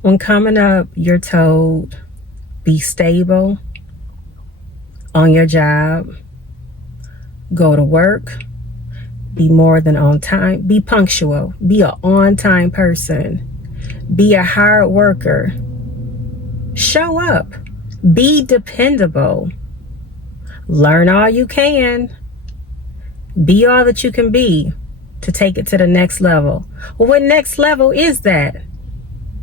When coming up, you're told, be stable on your job, go to work, be more than on time, be punctual, be an on-time person, be a hard worker, show up, be dependable, learn all you can, be all that you can be to take it to the next level. Well, what next level is that?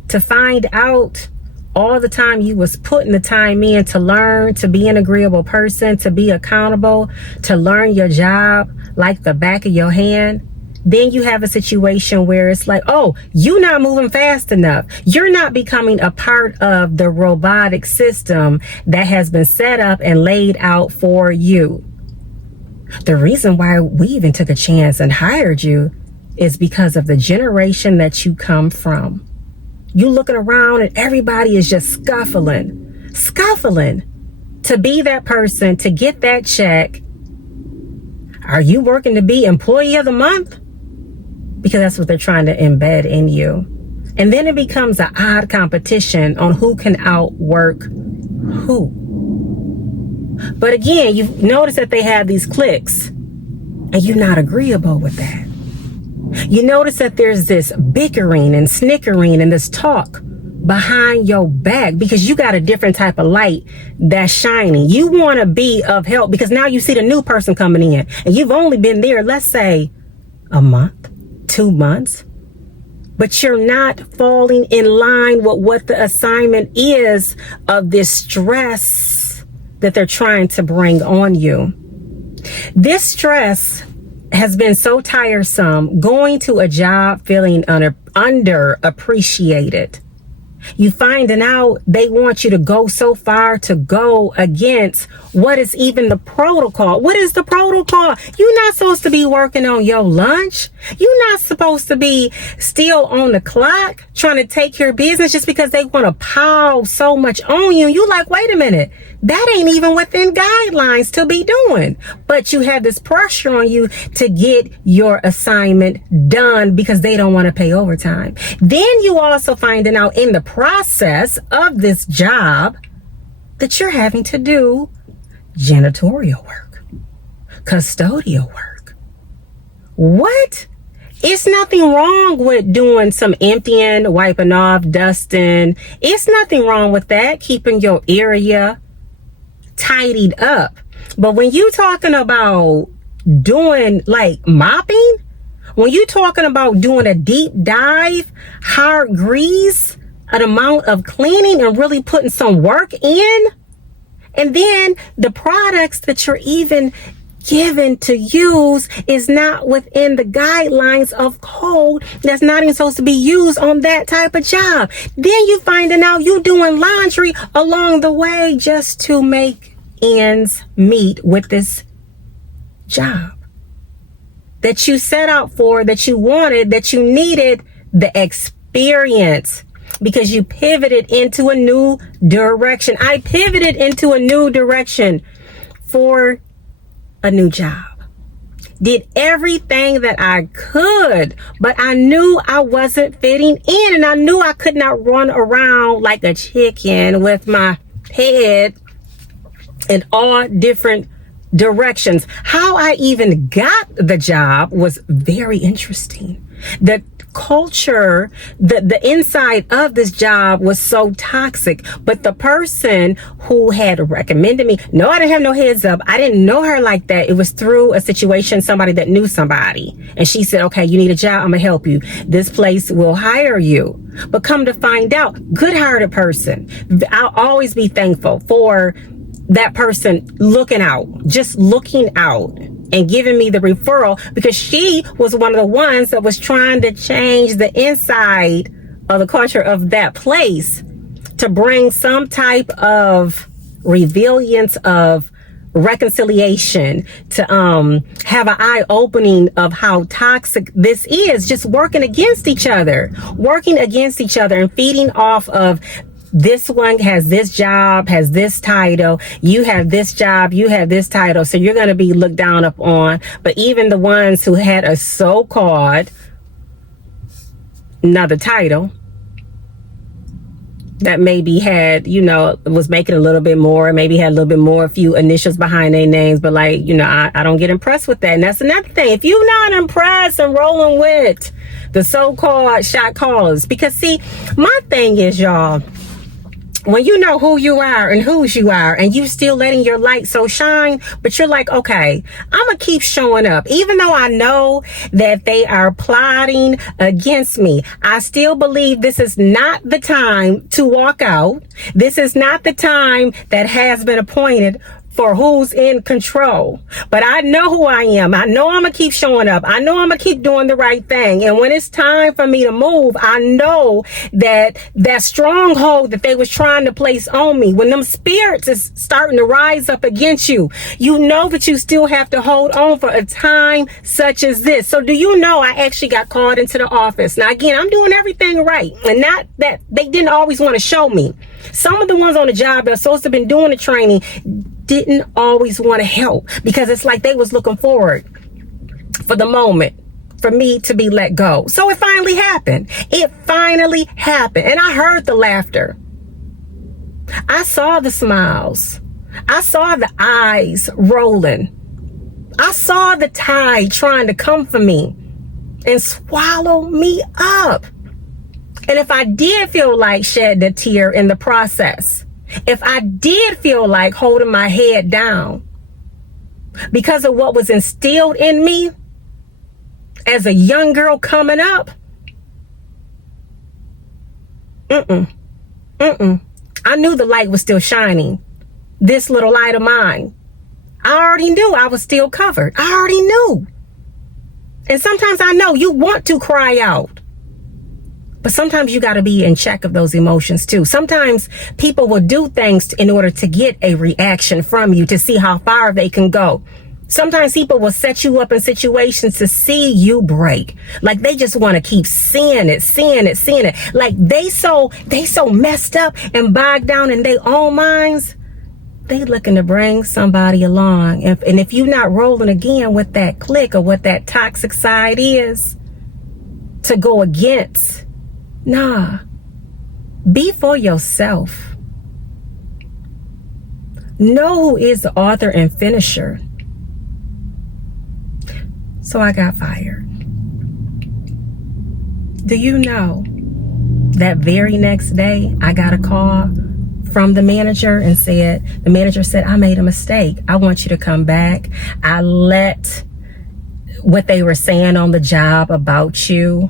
To find out all the time you was putting the time in to learn, to be an agreeable person, to be accountable, to learn your job like the back of your hand. Then you have a situation where it's like, oh, you're not moving fast enough. You're not becoming a part of the robotic system that has been set up and laid out for you. The reason why we even took a chance and hired you is because of the generation that you come from. You looking around and everybody is just scuffling to be that person, to get that check. Are you working to be employee of the month? Because that's what they're trying to embed in you. And then it becomes an odd competition on who can outwork who. But again, you notice that they have these cliques and you're not agreeable with that. You notice that there's this bickering and snickering and this talk behind your back because you got a different type of light that's shining. You want to be of help because now you see the new person coming in and you've only been there, let's say, a month, 2 months, but you're not falling in line with what the assignment is of this stress that they're trying to bring on you. This stress has been so tiresome, going to a job feeling underappreciated. You finding out they want you to go so far to go against what is even the protocol. What is the protocol? You're not supposed to be working on your lunch. You're not supposed to be still on the clock trying to take care of business just because they want to pile so much on you. You like, wait a minute, that ain't even within guidelines to be doing. But you have this pressure on you to get your assignment done because they don't want to pay overtime. Then you also finding out in the process of this job that you're having to do janitorial work, custodial work. What? It's nothing wrong with doing some emptying, wiping off, dusting. It's nothing wrong with that, keeping your area tidied up. But when you talking about doing like mopping, when you talking about doing a deep dive, hard grease, an amount of cleaning and really putting some work in, and then the products that you're even given to use is not within the guidelines of code that's not even supposed to be used on that type of job. Then you finding out you doing laundry along the way just to make ends meet with this job that you set out for, that you wanted, that you needed the experience because you pivoted into a new direction. I pivoted into a new direction for a new job. Did everything that I could, but I knew I wasn't fitting in, and I knew I could not run around like a chicken with my head in all different directions. How I even got the job was very interesting. The culture, the inside of this job was so toxic, but the person who had recommended me, no, I didn't have no heads up. I didn't know her like that. It was through a situation, somebody that knew somebody. And she said, okay, you need a job. I'm gonna help you. This place will hire you. But come to find out, good-hearted person. I'll always be thankful for that person looking out, just looking out and giving me the referral, because she was one of the ones that was trying to change the inside of the culture of that place to bring some type of resilience, of reconciliation, to have an eye opening of how toxic this is, just working against each other and feeding off of this one has this job, has this title, you have this job, you have this title, so you're going to be looked down upon. But even the ones who had a so-called another title that maybe had, was making a little bit more, maybe had a little bit more, a few initials behind their names, but like, I don't get impressed with that. And that's another thing. If you're not impressed and rolling with the so-called shot callers, because see, my thing is, y'all, when you know who you are and whose you are, and you still letting your light so shine, but you're like, okay, I'm gonna keep showing up. Even though I know that they are plotting against me, I still believe this is not the time to walk out. This is not the time that has been appointed for who's in control. But I know who I am. I know I'm gonna keep showing up. I know I'm gonna keep doing the right thing. And when it's time for me to move, I know that that stronghold that they was trying to place on me, when them spirits is starting to rise up against you, you know that you still have to hold on for a time such as this. So do you know I actually got called into the office? Now again, I'm doing everything right. And not that they didn't always want to show me. Some of the ones on the job that are supposed to have been doing the training didn't always want to help, because it's like they was looking forward for the moment for me to be let go. So it finally happened. It finally happened. And I heard the laughter. I saw the smiles. I saw the eyes rolling. I saw the tide trying to come for me and swallow me up. And if I did feel like shed a tear in the process, if I did feel like holding my head down because of what was instilled in me as a young girl coming up, I knew the light was still shining. This little light of mine, I already knew I was still covered. I already knew. And sometimes I know you want to cry out. But sometimes you got to be in check of those emotions too. Sometimes people will do things in order to get a reaction from you, to see how far they can go. Sometimes people will set you up in situations to see you break. Like they just want to keep seeing it. Like they so messed up and bogged down in their own minds. They looking to bring somebody along. And if you're not rolling again with that clique or what that toxic side is to go against, nah, be for yourself. Know who is the author and finisher. So I got fired. Do you know that very next day I got a call from the manager and the manager said, I made a mistake. I want you to come back. I let what they were saying on the job about you,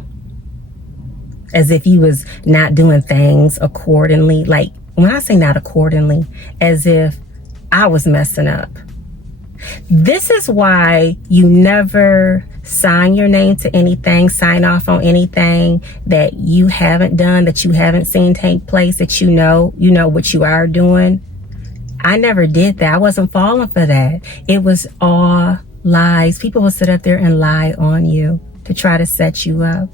as if you was not doing things accordingly. Like when I say not accordingly, as if I was messing up. This is why you never sign your name to anything, sign off on anything that you haven't done, that you haven't seen take place, that you know what you are doing. I never did that. I wasn't falling for that. It was all lies. People will sit up there and lie on you to try to set you up.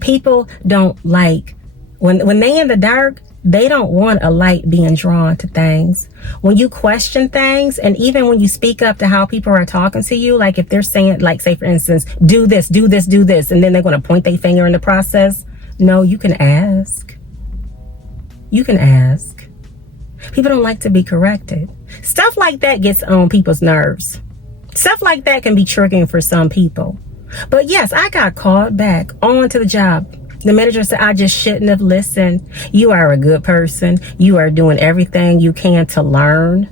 People don't like, when they in the dark, they don't want a light being drawn to things. When you question things, and even when you speak up to how people are talking to you, like if they're saying, like say for instance, do this, and then they're going to point their finger in the process. No, you can ask. You can ask. People don't like to be corrected. Stuff like that gets on people's nerves. Stuff like that can be triggering for some people. But yes, I got called back onto the job. The manager said, I just shouldn't have listened. You are a good person. You are doing everything you can to learn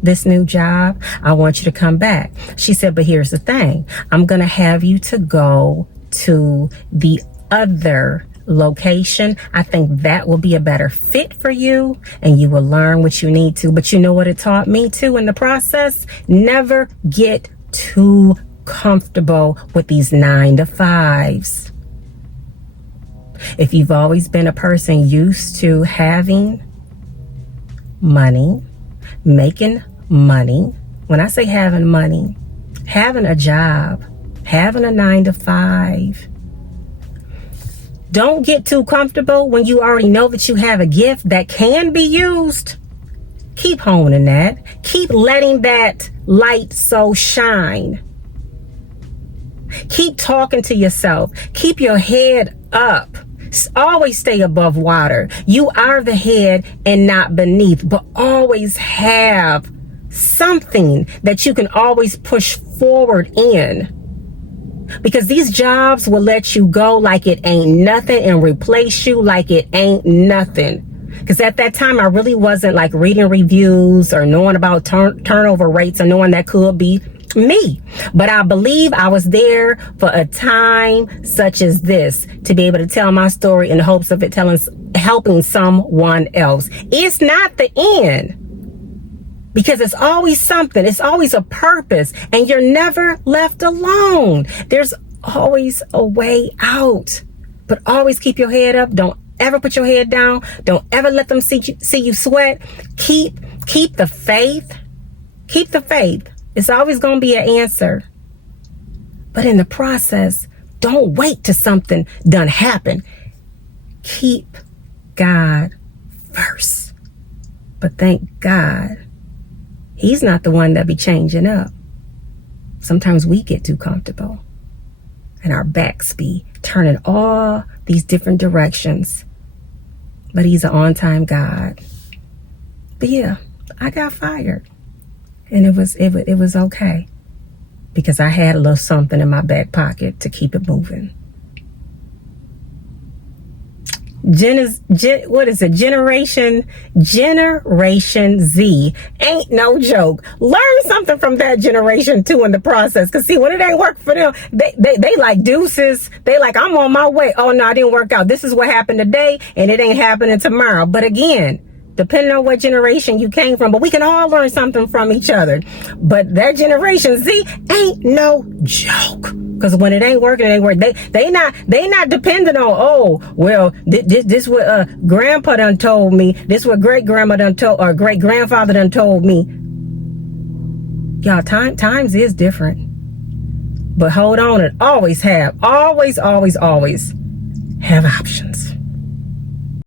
this new job. I want you to come back. She said, but here's the thing. I'm going to have you to go to the other location. I think that will be a better fit for you, and you will learn what you need to. But you know what it taught me too in the process? Never get too comfortable with these 9-to-5s. If you've always been a person used to having money, making money, when I say having money, having a job, having a 9-to-5, don't get too comfortable when you already know that you have a gift that can be used. Keep honing that. Keep letting that light so shine. Keep talking to yourself. Keep your head up. Always stay above water. You are the head and not beneath, but always have something that you can always push forward in. Because these jobs will let you go like it ain't nothing and replace you like it ain't nothing. Because at that time, I really wasn't like reading reviews or knowing about turnover rates or knowing that could be me. But I believe I was there for a time such as this to be able to tell my story in the hopes of it helping someone else. It's not the end. Because it's always something. It's always a purpose. And you're never left alone. There's always a way out. But always keep your head up. Don't ever put your head down. Don't ever let them see you sweat. Keep the faith. Keep the faith. It's always going to be an answer. But in the process, don't wait till something done happen. Keep God first. But thank God, He's not the one that be changing up. Sometimes we get too comfortable and our backs be turning all these different directions. But He's an on-time God. But yeah, I got fired. And it was okay. Because I had a little something in my back pocket to keep it moving. What is it? Generation Z ain't no joke. Learn something from that generation too in the process. Cause see, when it ain't work for them, they like deuces. They like, I'm on my way. Oh no, it didn't work out. This is what happened today and it ain't happening tomorrow. But again, depending on what generation you came from, but we can all learn something from each other. But that Generation Z ain't no joke. Because when it ain't working, it ain't working. They not dependent on, oh, well, this what grandpa done told me. This what great grandma done told, or great grandfather done told me. Y'all, times is different. But hold on, and always have options.